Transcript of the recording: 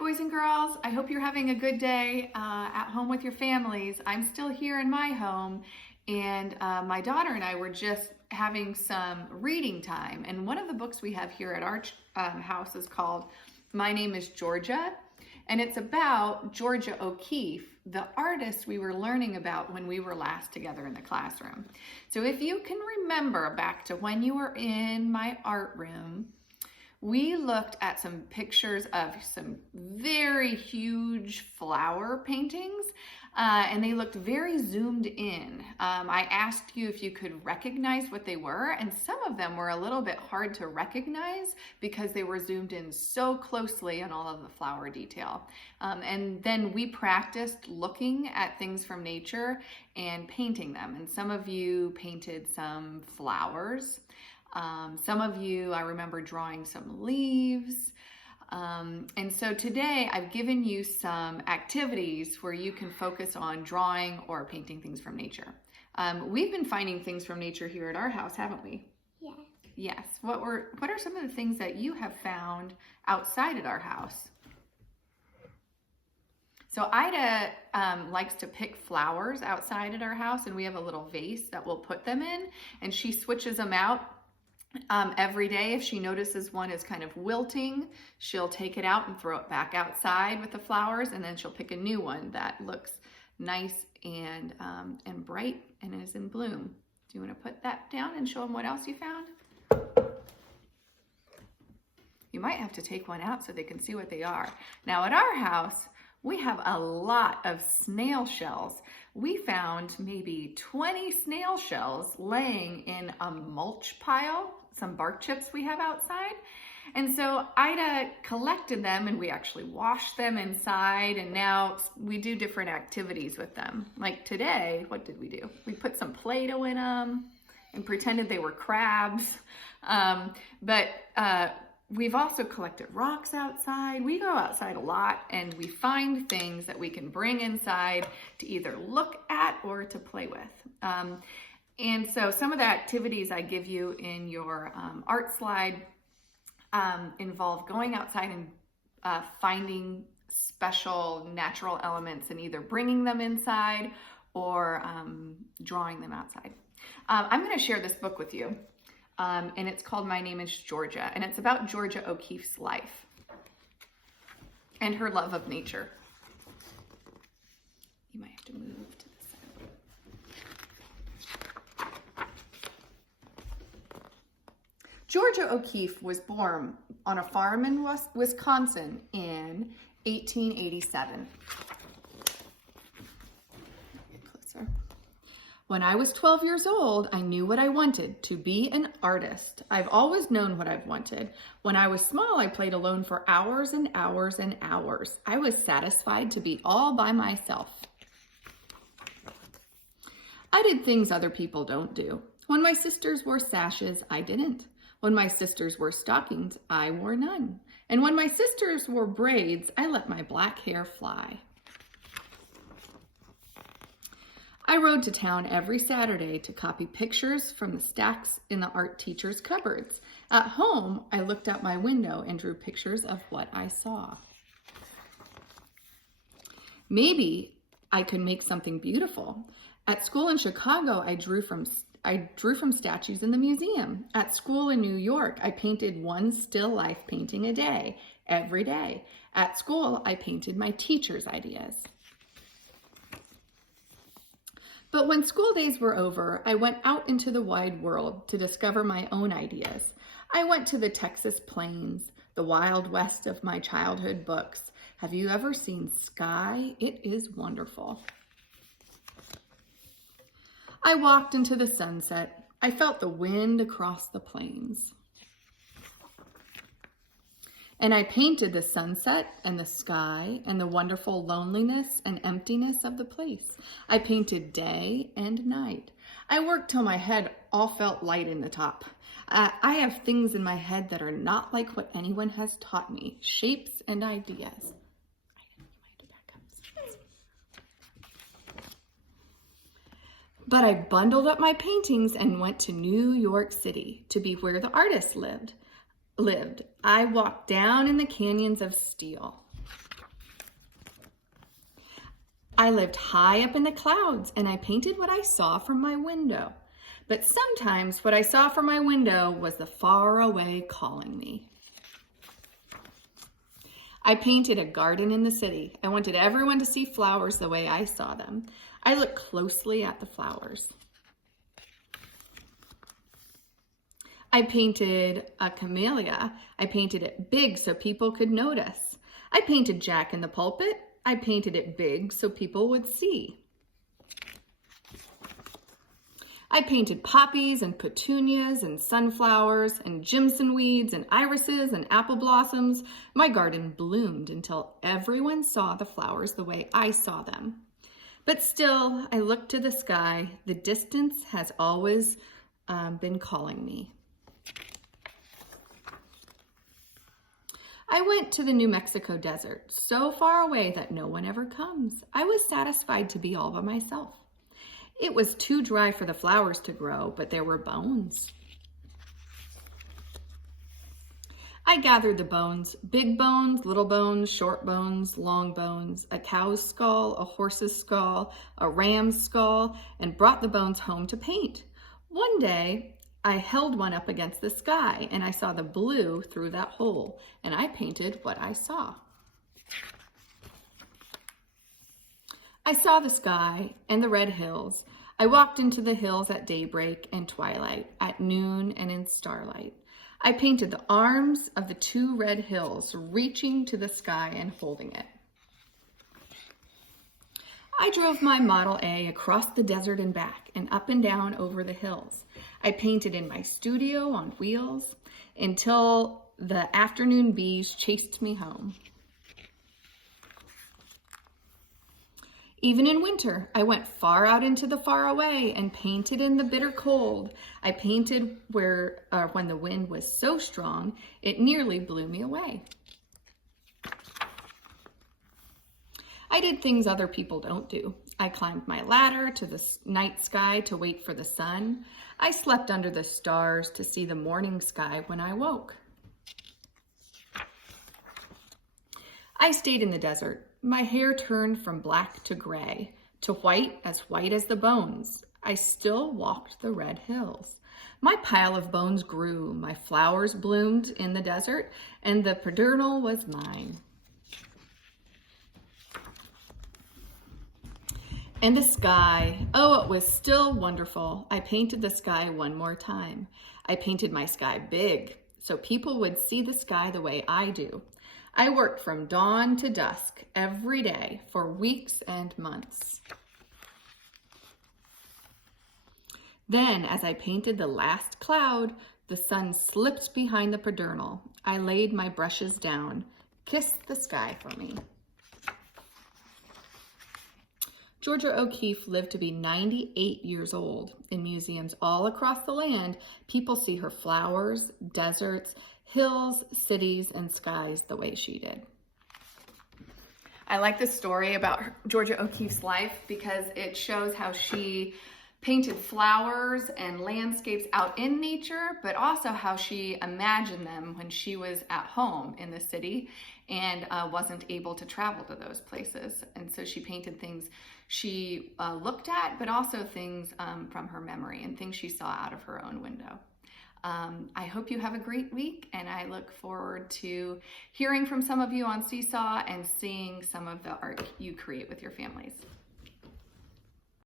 boys and girls. I hope you're having a good day at home with your families. I'm still here in my home, and my daughter and I were just having some reading time. And one of the books we have here at our house is called My Name is Georgia, and it's about Georgia O'Keeffe, the artist we were learning about when we were last together in the classroom. So if you can remember back to when you were in my art room, we looked at some pictures of some very huge flower paintings, and they looked very zoomed in. I asked you if you could recognize what they were, and some of them were a little bit hard to recognize because they were zoomed in so closely on all of the flower detail. And then we practiced looking at things from nature and painting them. And some of you painted some flowers. Some of you, I remember drawing some leaves. And so today I've given you some activities where you can focus on drawing or painting things from nature. We've been finding things from nature here at our house, haven't we? Yes. Yes. What are some of the things that you have found outside at our house? So Ida likes to pick flowers outside at our house, and we have a little vase that we'll put them in, and she switches them out every day. If she notices one is kind of wilting, she'll take it out and throw it back outside with the flowers, and then she'll pick a new one that looks nice and bright and is in bloom. Do you want to put that down and show them what else you found? You might have to take one out so they can see what they are. Now at our house, we have a lot of snail shells. We found maybe 20 snail shells laying in a mulch pile, some bark chips we have outside. And so Ida collected them, and we actually washed them inside, and now we do different activities with them. Like today, what did we do? We put some Play-Doh in them and pretended they were crabs. We've also collected rocks outside. We go outside a lot, and we find things that we can bring inside to either look at or to play with. And so some of the activities I give you in your art slide involve going outside and finding special natural elements and either bringing them inside or drawing them outside. I'm going to share this book with you. And it's called My Name is Georgia, and it's about Georgia O'Keeffe's life and her love of nature. You might have to move to the side. Georgia O'Keeffe was born on a farm in Wisconsin in 1887. Closer. When I was 12 years old, I knew what I wanted, to be an artist. I've always known what I've wanted. When I was small, I played alone for hours and hours and hours. I was satisfied to be all by myself. I did things other people don't do. When my sisters wore sashes, I didn't. When my sisters wore stockings, I wore none. And when my sisters wore braids, I let my black hair fly. I rode to town every Saturday to copy pictures from the stacks in the art teacher's cupboards. At home, I looked out my window and drew pictures of what I saw. Maybe I could make something beautiful. At school in Chicago, I drew from statues in the museum. At school in New York, I painted one still life painting a day, every day. At school, I painted my teacher's ideas. But when school days were over, I went out into the wide world to discover my own ideas. I went to the Texas plains, the wild west of my childhood books. Have you ever seen sky? It is wonderful. I walked into the sunset. I felt the wind across the plains. And I painted the sunset and the sky and the wonderful loneliness and emptiness of the place. I painted day and night. I worked till my head all felt light in the top. I have things in my head that are not like what anyone has taught me, shapes and ideas. But I bundled up my paintings and went to New York City to be where the artists lived. I walked down in the canyons of steel. I lived high up in the clouds and I painted what I saw from my window. But sometimes what I saw from my window was the far away calling me. I painted a garden in the city. I wanted everyone to see flowers the way I saw them. I looked closely at the flowers. I painted a camellia. I painted it big so people could notice. I painted Jack in the pulpit. I painted it big so people would see. I painted poppies and petunias and sunflowers and jimson weeds and irises and apple blossoms. My garden bloomed until everyone saw the flowers the way I saw them. But still, I looked to the sky. The distance has always been calling me. I went to the New Mexico desert, so far away that no one ever comes. I was satisfied to be all by myself. It was too dry for the flowers to grow, but there were bones. I gathered the bones, big bones, little bones, short bones, long bones, a cow's skull, a horse's skull, a ram's skull, and brought the bones home to paint. One day, I held one up against the sky and I saw the blue through that hole, and I painted what I saw. I saw the sky and the red hills. I walked into the hills at daybreak and twilight, at noon and in starlight. I painted the arms of the two red hills reaching to the sky and holding it. I drove my Model A across the desert and back and up and down over the hills. I painted in my studio on wheels until the afternoon bees chased me home. Even in winter, I went far out into the far away and painted in the bitter cold. I painted when the wind was so strong, it nearly blew me away. I did things other people don't do. I climbed my ladder to the night sky to wait for the sun. I slept under the stars to see the morning sky when I woke. I stayed in the desert. My hair turned from black to gray, to white as the bones. I still walked the red hills. My pile of bones grew, my flowers bloomed in the desert, and the pedernal was mine. And the sky, oh, it was still wonderful. I painted the sky one more time. I painted my sky big so people would see the sky the way I do. I worked from dawn to dusk every day for weeks and months. Then, as I painted the last cloud, the sun slipped behind the pedernal. I laid my brushes down, kissed the sky for me. Georgia O'Keeffe lived to be 98 years old. In museums all across the land, people see her flowers, deserts, hills, cities, and skies the way she did. I like this story about Georgia O'Keeffe's life because it shows how she painted flowers and landscapes out in nature, but also how she imagined them when she was at home in the city and wasn't able to travel to those places. And so she painted things she looked at, but also things from her memory and things she saw out of her own window. I hope you have a great week, and I look forward to hearing from some of you on Seesaw and seeing some of the art you create with your families.